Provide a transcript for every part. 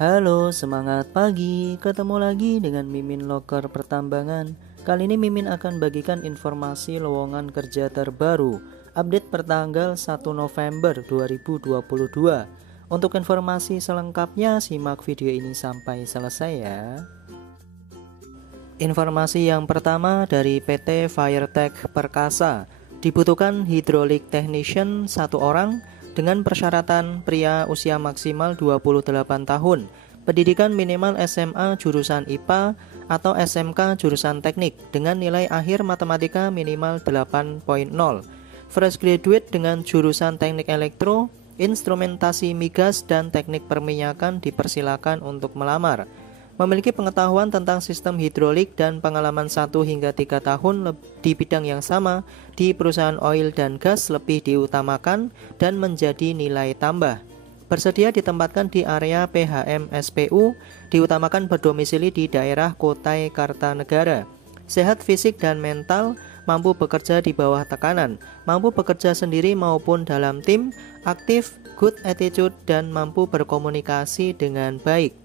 Halo, semangat pagi. Ketemu lagi dengan Mimin Loker Pertambangan. Kali ini Mimin akan bagikan informasi lowongan kerja terbaru, update pertanggal 1 November 2022. Untuk informasi selengkapnya, simak video ini sampai selesai ya. Informasi yang pertama dari PT Firetech Perkasa. Dibutuhkan hydraulic technician 1 orang dengan persyaratan pria usia maksimal 28 tahun, pendidikan minimal SMA jurusan IPA atau SMK jurusan teknik dengan nilai akhir matematika minimal 8.0, fresh graduate dengan jurusan teknik elektro, instrumentasi migas dan teknik perminyakan dipersilakan untuk melamar. Memiliki pengetahuan tentang sistem hidrolik dan pengalaman 1 hingga 3 tahun di bidang yang sama di perusahaan oil dan gas lebih diutamakan dan menjadi nilai tambah. Bersedia ditempatkan di area PHM SPU, diutamakan berdomisili di daerah Kutai Kartanegara. Sehat fisik dan mental, mampu bekerja di bawah tekanan, mampu bekerja sendiri maupun dalam tim, aktif, good attitude dan mampu berkomunikasi dengan baik.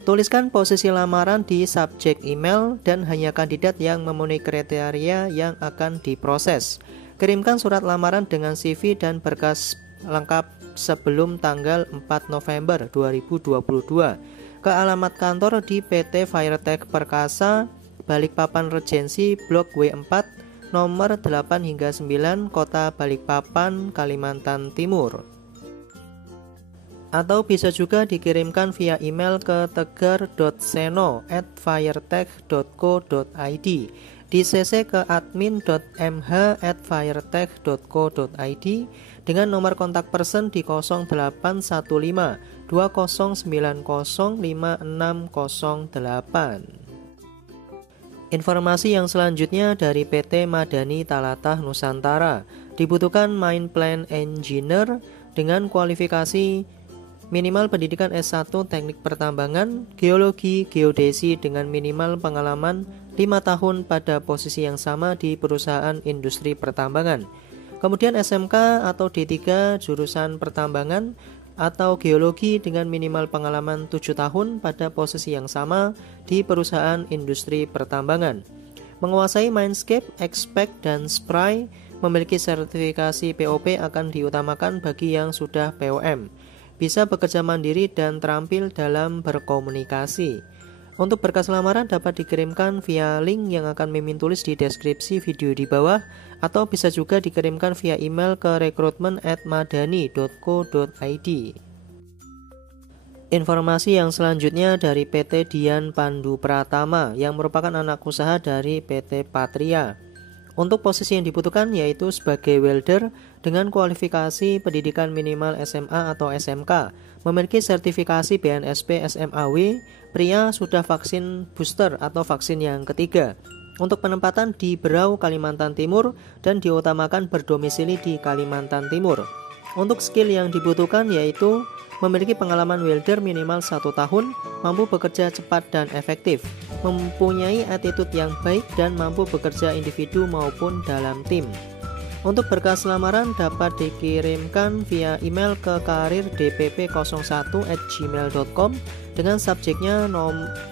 Tuliskan posisi lamaran di subjek email dan hanya kandidat yang memenuhi kriteria yang akan diproses. Kirimkan surat lamaran dengan CV dan berkas lengkap sebelum tanggal 4 November 2022 ke alamat kantor di PT Firetech Perkasa, Balikpapan Regensi, Blok W4, nomor 8 hingga 9, Kota Balikpapan, Kalimantan Timur. Atau bisa juga dikirimkan via email ke tegar.seno@firetech.co.id, di CC ke admin.mh@firetech.co.id dengan nomor kontak person di 0815 2090 5608. Informasi yang selanjutnya dari PT Madani Talatah Nusantara. Dibutuhkan main plan engineer dengan kualifikasi minimal pendidikan S1 teknik pertambangan, geologi, geodesi dengan minimal pengalaman 5 tahun pada posisi yang sama di perusahaan industri pertambangan. Kemudian SMK atau D3 jurusan pertambangan atau geologi dengan minimal pengalaman 7 tahun pada posisi yang sama di perusahaan industri pertambangan. Menguasai Mindscape, Expect, dan Spry, memiliki sertifikasi POP akan diutamakan bagi yang sudah POM. Bisa bekerja mandiri dan terampil dalam berkomunikasi. Untuk berkas lamaran dapat dikirimkan via link yang akan Mimin tulis di deskripsi video di bawah, atau bisa juga dikirimkan via email ke recruitment@madani.co.id. Informasi yang selanjutnya dari PT Dian Pandu Pratama yang merupakan anak usaha dari PT Patria. Untuk posisi yang dibutuhkan yaitu sebagai welder dengan kualifikasi pendidikan minimal SMA atau SMK, memiliki sertifikasi BNSP SMAW, pria sudah vaksin booster atau vaksin yang ketiga. Untuk penempatan di Berau, Kalimantan Timur dan diutamakan berdomisili di Kalimantan Timur. Untuk skill yang dibutuhkan yaitu memiliki pengalaman welder minimal 1 tahun, mampu bekerja cepat dan efektif, mempunyai attitude yang baik dan mampu bekerja individu maupun dalam tim. Untuk berkas lamaran dapat dikirimkan via email ke karirdpp01@gmail.com dengan subjeknya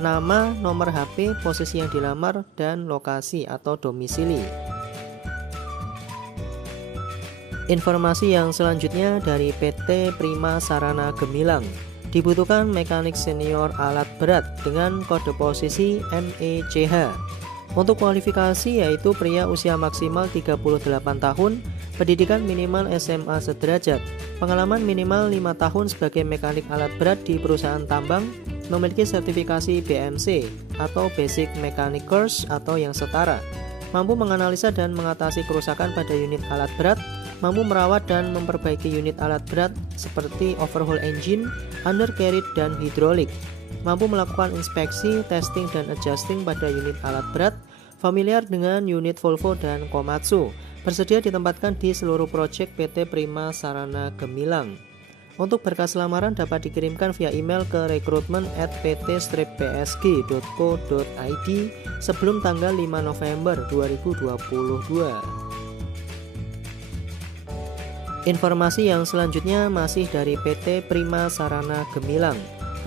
nama, nomor HP, posisi yang dilamar, dan lokasi atau domisili. Informasi yang selanjutnya dari PT Prima Sarana Gemilang. Dibutuhkan mekanik senior alat berat dengan kode posisi MECH. Untuk kualifikasi yaitu pria usia maksimal 38 tahun, pendidikan minimal SMA sederajat, pengalaman minimal 5 tahun sebagai mekanik alat berat di perusahaan tambang, memiliki sertifikasi BMC atau Basic Mechanic Course atau yang setara, mampu menganalisa dan mengatasi kerusakan pada unit alat berat, mampu merawat dan memperbaiki unit alat berat seperti overhaul engine, undercarriage, dan hidrolik, mampu melakukan inspeksi, testing, dan adjusting pada unit alat berat, familiar dengan unit Volvo dan Komatsu, bersedia ditempatkan di seluruh proyek PT Prima Sarana Gemilang. Untuk berkas lamaran dapat dikirimkan via email ke recruitment@pt-psg.co.id sebelum tanggal 5 November 2022. Informasi yang selanjutnya masih dari PT Prima Sarana Gemilang.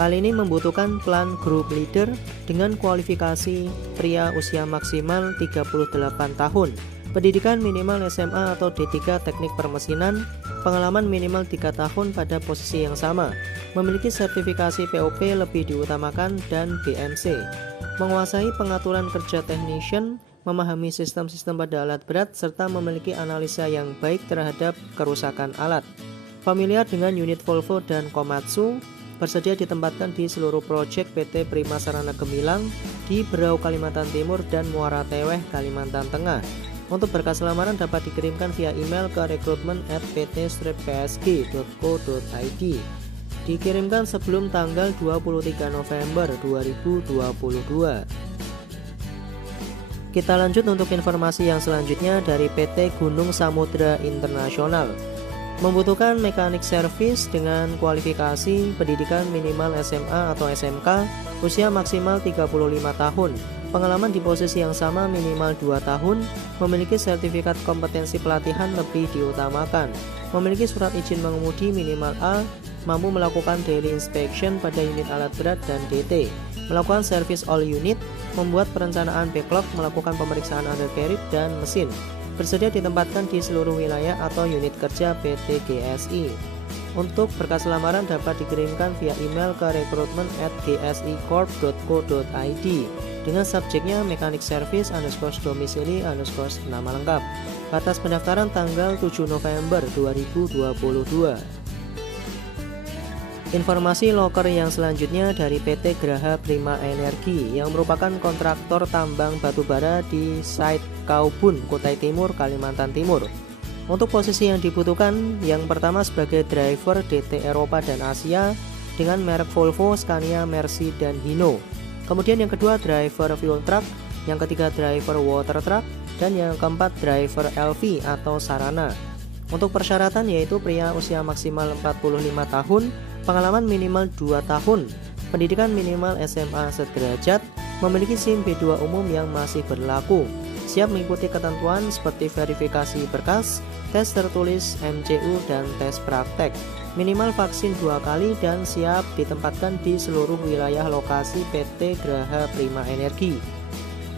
Kali ini membutuhkan plan group leader dengan kualifikasi pria usia maksimal 38 tahun, pendidikan minimal SMA atau D3 teknik permesinan, pengalaman minimal 3 tahun pada posisi yang sama, memiliki sertifikasi POP lebih diutamakan dan BMC, menguasai pengaturan kerja technician, memahami sistem-sistem pada alat berat, serta memiliki analisa yang baik terhadap kerusakan alat, familiar dengan unit Volvo dan Komatsu, bersedia ditempatkan di seluruh proyek PT Prima Sarana Gemilang di Berau, Kalimantan Timur dan Muara Teweh, Kalimantan Tengah. Untuk berkas lamaran dapat dikirimkan via email ke recruitment@pt-psg.co.id. Dikirimkan sebelum tanggal 23 November 2022. Kita lanjut untuk informasi yang selanjutnya dari PT Gunung Samudra Internasional. Membutuhkan mekanik servis dengan kualifikasi pendidikan minimal SMA atau SMK, usia maksimal 35 tahun, pengalaman di posisi yang sama minimal 2 tahun, memiliki sertifikat kompetensi pelatihan lebih diutamakan, memiliki surat izin mengemudi minimal A, mampu melakukan daily inspection pada unit alat berat dan DT, melakukan service all unit, membuat perencanaan backlog, melakukan pemeriksaan undercarriage dan mesin, bersedia ditempatkan di seluruh wilayah atau unit kerja PT GSI. Untuk berkas lamaran dapat dikirimkan via email ke recruitment@gsicorp.co.id dengan subjeknya mekanik service _domisili _ nama lengkap. Batas pendaftaran tanggal 7 November 2022. Informasi loker yang selanjutnya dari PT Graha Prima Energi yang merupakan kontraktor tambang batubara di site Kaubun, Kutai Timur, Kalimantan Timur. Untuk posisi yang dibutuhkan, yang pertama sebagai driver DT Eropa dan Asia dengan merek Volvo, Scania, Mercy, dan Hino. Kemudian yang kedua driver fuel truck, yang ketiga driver water truck, dan yang keempat driver LV atau sarana. Untuk persyaratan yaitu pria usia maksimal 45 tahun, pengalaman minimal 2 tahun, pendidikan minimal SMA sederajat, memiliki SIM B2 umum yang masih berlaku, siap mengikuti ketentuan seperti verifikasi berkas, tes tertulis MCU dan tes praktek, minimal vaksin 2 kali dan siap ditempatkan di seluruh wilayah lokasi PT Graha Prima Energi.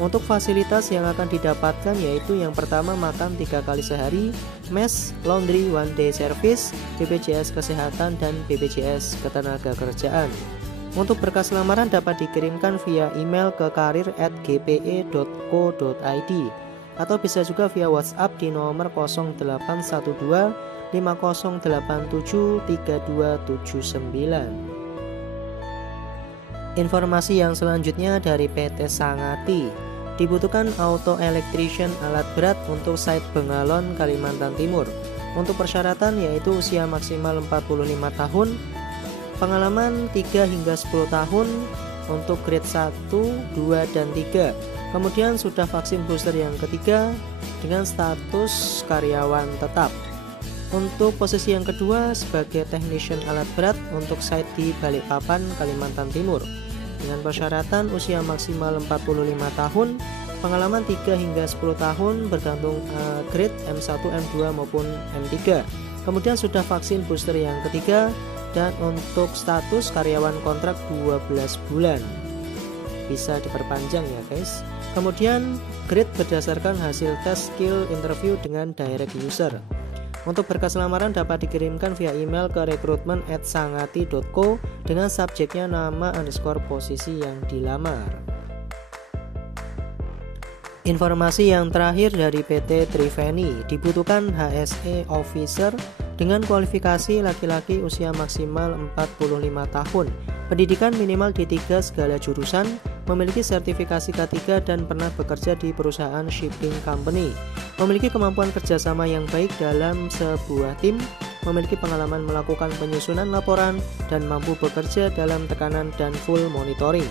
Untuk fasilitas yang akan didapatkan yaitu yang pertama makan 3 kali sehari, mes, laundry, one day service, BPJS Kesehatan, dan BPJS Ketenagakerjaan. Untuk berkas lamaran dapat dikirimkan via email ke karir@gpe.co.id atau bisa juga via WhatsApp di nomor 0812 5087 3279. Informasi yang selanjutnya dari PT Sangati. Dibutuhkan auto electrician alat berat untuk site Bengalon, Kalimantan Timur. Untuk persyaratan yaitu usia maksimal 45 tahun, pengalaman 3 hingga 10 tahun untuk grade 1, 2, dan 3. Kemudian sudah vaksin booster yang ketiga dengan status karyawan tetap. Untuk posisi yang kedua sebagai technician alat berat untuk site di Balikpapan, Kalimantan Timur dengan persyaratan usia maksimal 45 tahun, pengalaman 3 hingga 10 tahun bergantung grade M1, M2 maupun M3. Kemudian sudah vaksin booster yang ketiga dan untuk status karyawan kontrak 12 bulan. Bisa diperpanjang ya guys. Kemudian grade berdasarkan hasil tes skill interview dengan direct user. Untuk berkas lamaran dapat dikirimkan via email ke recruitment@sangati.co dengan subjeknya nama _ posisi yang dilamar. Informasi yang terakhir dari PT Triveni, dibutuhkan HSE Officer dengan kualifikasi laki-laki usia maksimal 45 tahun, pendidikan minimal D3 segala jurusan, memiliki sertifikasi K3 dan pernah bekerja di perusahaan shipping company, memiliki kemampuan kerjasama yang baik dalam sebuah tim, memiliki pengalaman melakukan penyusunan laporan, dan mampu bekerja dalam tekanan dan full monitoring.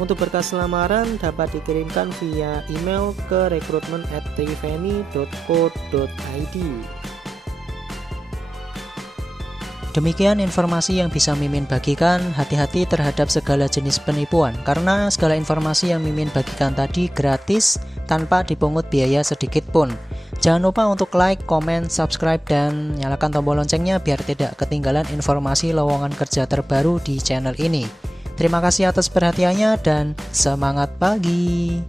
Untuk berkas lamaran dapat dikirimkan via email ke recruitment@triveni.co.id. Demikian informasi yang bisa Mimin bagikan. Hati-hati terhadap segala jenis penipuan, karena segala informasi yang Mimin bagikan tadi gratis tanpa dipungut biaya sedikit pun. Jangan lupa untuk like, komen, subscribe, dan nyalakan tombol loncengnya biar tidak ketinggalan informasi lowongan kerja terbaru di channel ini. Terima kasih atas perhatiannya dan semangat pagi.